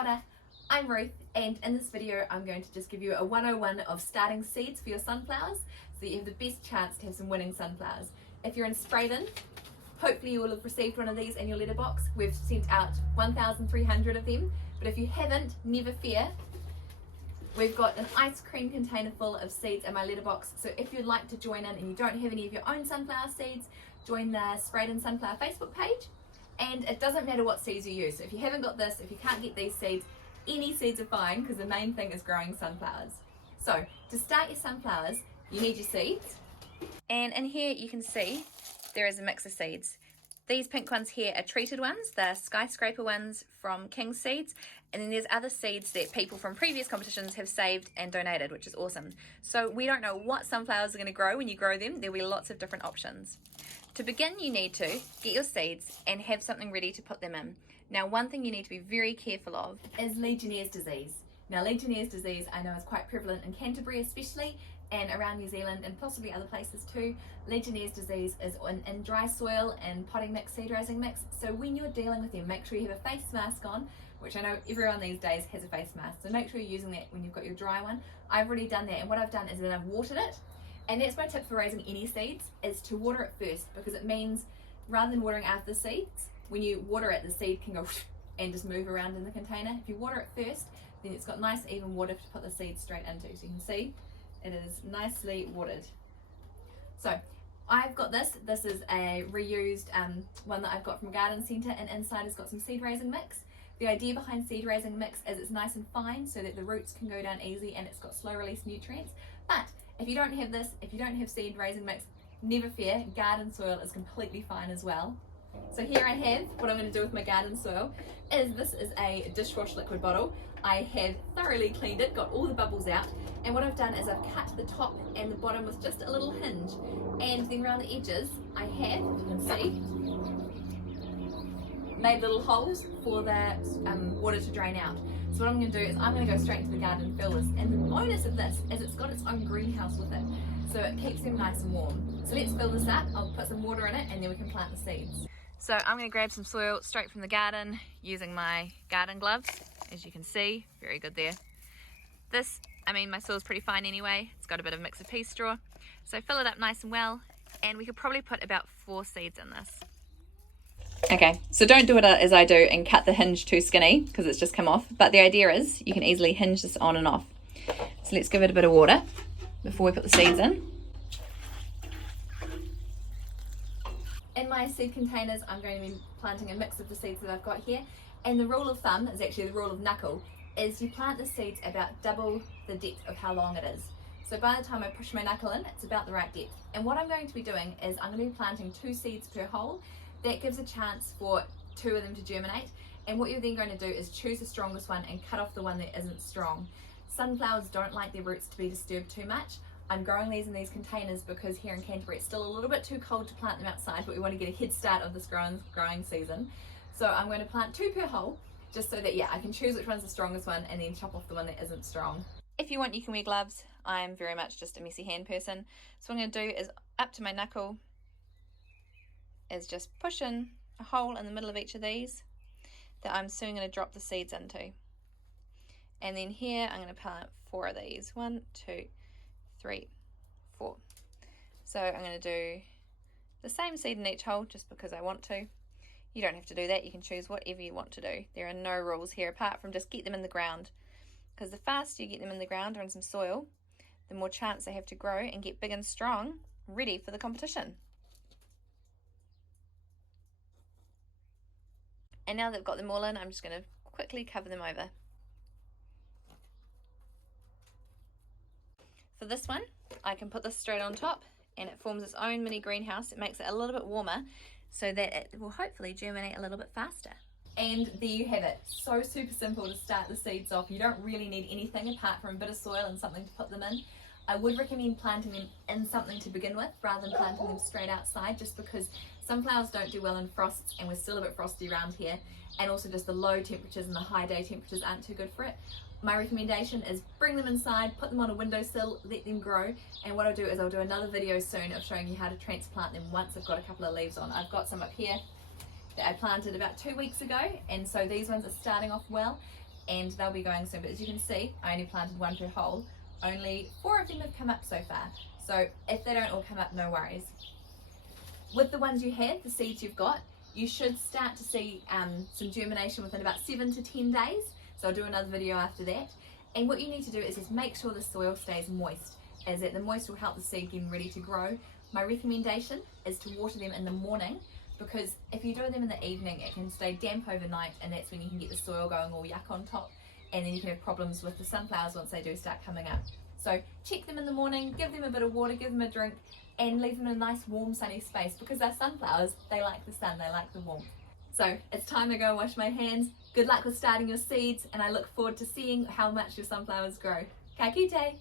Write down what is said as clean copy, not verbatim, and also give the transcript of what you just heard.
ora, I'm Ruth, and in this video I'm going to just give you a 101 of starting seeds for your sunflowers so that you have the best chance to have some winning sunflowers. If you're in Spreydon, hopefully you will have received one of these in your letterbox. We've sent out 1,300 of them, but if you haven't, never fear. We've got an ice cream container full of seeds in my letterbox, so if you'd like to join in and you don't have any of your own sunflower seeds, join the Spreydon Sunflower Facebook page. And it doesn't matter what seeds you use, so if you haven't got this, if you can't get these seeds, any seeds are fine because the main thing is growing sunflowers. So to start your sunflowers, you need your seeds. And in here you can see there is a mix of seeds. These pink ones here are treated ones, they're skyscraper ones from King Seeds, and then there's other seeds that people from previous competitions have saved and donated, which is awesome. So we don't know what sunflowers are going to grow when you grow them. There'll be lots of different options. To begin, you need to get your seeds and have something ready to put them in. Now, one thing you need to be very careful of is Legionnaire's disease. Now, Legionnaire's disease I know is quite prevalent in Canterbury especially, and around New Zealand and possibly other places too. Legionnaire's disease is in dry soil and potting mix, seed raising mix. So when you're dealing with them, make sure you have a face mask on, which I know everyone these days has a face mask. So make sure you're using that when you've got your dry one. I've already done that, and what I've done is that I've watered it. And that's my tip for raising any seeds, is to water it first, because it means rather than watering after the seeds, when you water it, the seed can go and just move around in the container. If you water it first, then it's got nice even water to put the seeds straight into. So you can see it is nicely watered. So I've got this is a reused one that I've got from a garden centre, and inside has got some seed raising mix. The idea behind seed raising mix is it's nice and fine so that the roots can go down easy, and it's got slow release nutrients. But if you don't have this, if you don't have seed raising mix, never fear, garden soil is completely fine as well. So here I have what I'm going to do with my garden soil. This is a dishwash liquid bottle. I have thoroughly cleaned it, got all the bubbles out, and what I've done is I've cut the top and the bottom with just a little hinge, and then around the edges I have, you can see, made little holes for the water to drain out. So what I'm going to do is I'm going to go straight into the garden and fill this, and the bonus of this is it's got its own greenhouse with it, so it keeps them nice and warm. So let's fill this up. I'll put some water in it and then we can plant the seeds. So I'm going to grab some soil straight from the garden using my garden gloves. As you can see, very good there. My soil's pretty fine anyway. It's got a bit of mix of pea straw. So fill it up nice and well, and we could probably put about 4 seeds in this. Okay, so don't do it as I do and cut the hinge too skinny because it's just come off. But the idea is you can easily hinge this on and off. So let's give it a bit of water before we put the seeds in. In my seed containers, I'm going to be planting a mix of the seeds that I've got here. And the rule of thumb is actually the rule of knuckle, is you plant the seeds about double the depth of how long it is. So by the time I push my knuckle in, it's about the right depth. And what I'm going to be doing is I'm going to be planting 2 seeds per hole. That gives a chance for 2 of them to germinate. And what you're then going to do is choose the strongest one and cut off the one that isn't strong. Sunflowers don't like their roots to be disturbed too much. I'm growing these in these containers because here in Canterbury it's still a little bit too cold to plant them outside, but we want to get a head start of this growing season. So I'm going to plant 2 per hole, just so that I can choose which one's the strongest one and then chop off the one that isn't strong. If you want, you can wear gloves. I'm very much just a messy hand person. So what I'm going to do is up to my knuckle is just push in a hole in the middle of each of these that I'm soon going to drop the seeds into. And then here I'm going to plant 4 of these. 1, 2, 3, 4. So I'm going to do the same seed in each hole just because I want to. You don't have to do that. You can choose whatever you want to do. There are no rules here apart from just get them in the ground, because the faster you get them in the ground or in some soil, the more chance they have to grow and get big and strong, ready for the competition. And now that I've got them all in, I'm just going to quickly cover them over. For this one, I can put this straight on top and it forms its own mini greenhouse. It makes it a little bit warmer so that it will hopefully germinate a little bit faster. And there you have it. So super simple to start the seeds off. You don't really need anything apart from a bit of soil and something to put them in. I would recommend planting them in something to begin with rather than planting them straight outside, just because sunflowers don't do well in frosts and we're still a bit frosty around here, and also just the low temperatures and the high day temperatures aren't too good for it. My recommendation is bring them inside, put them on a windowsill, let them grow, and what I'll do is I'll do another video soon of showing you how to transplant them once I've got a couple of leaves on. I've got some up here that I planted about 2 weeks ago, and so these ones are starting off well. and they'll be going soon. But as you can see, I only planted one per hole. Only 4 of them have come up so far. So if they don't all come up, no worries. With the ones you have, the seeds you've got, you should start to see some germination within about 7 to 10 days. So I'll do another video after that. And what you need to do is just make sure the soil stays moist, as that the moist will help the seed get ready to grow. My recommendation is to water them in the morning, because if you do them in the evening, it can stay damp overnight, and that's when you can get the soil going all yuck on top, and then you can have problems with the sunflowers once they do start coming up. So check them in the morning, give them a bit of water, give them a drink, and leave them in a nice warm sunny space, because they're sunflowers, they like the sun, they like the warmth. So it's time to go and wash my hands. Good luck with starting your seeds, and I look forward to seeing how much your sunflowers grow. Ka kite!